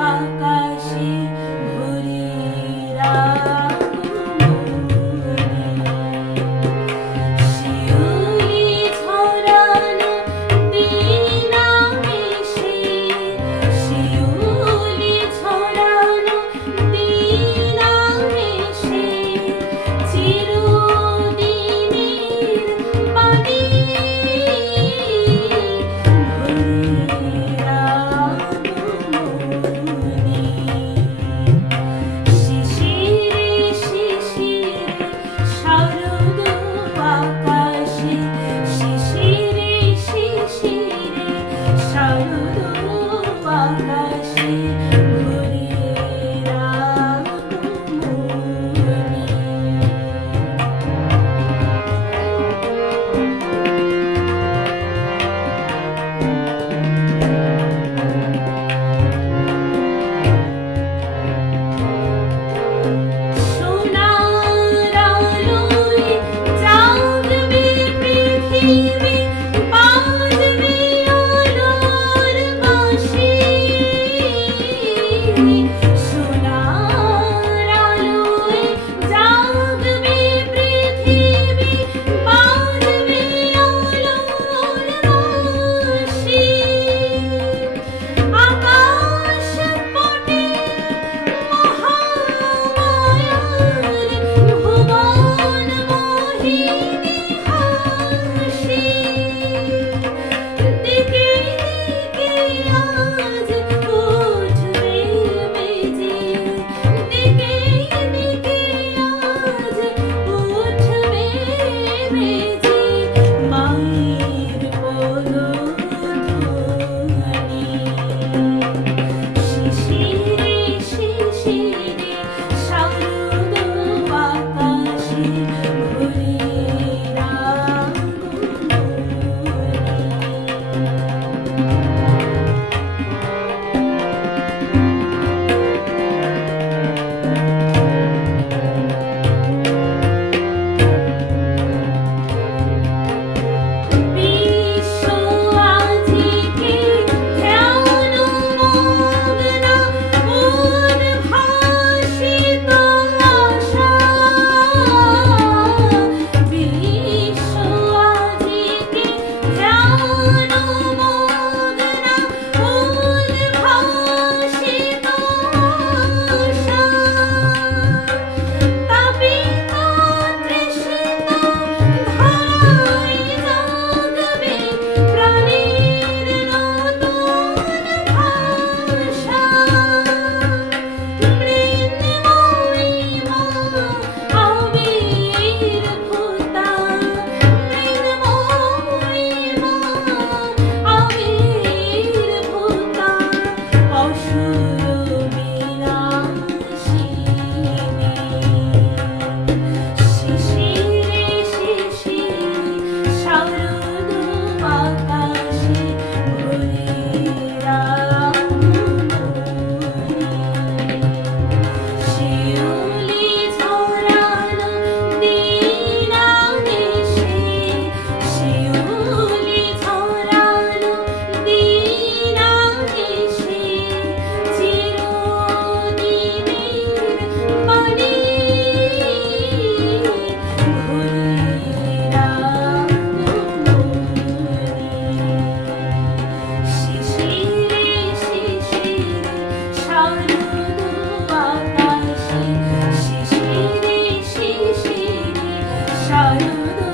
Welcome. light. şanını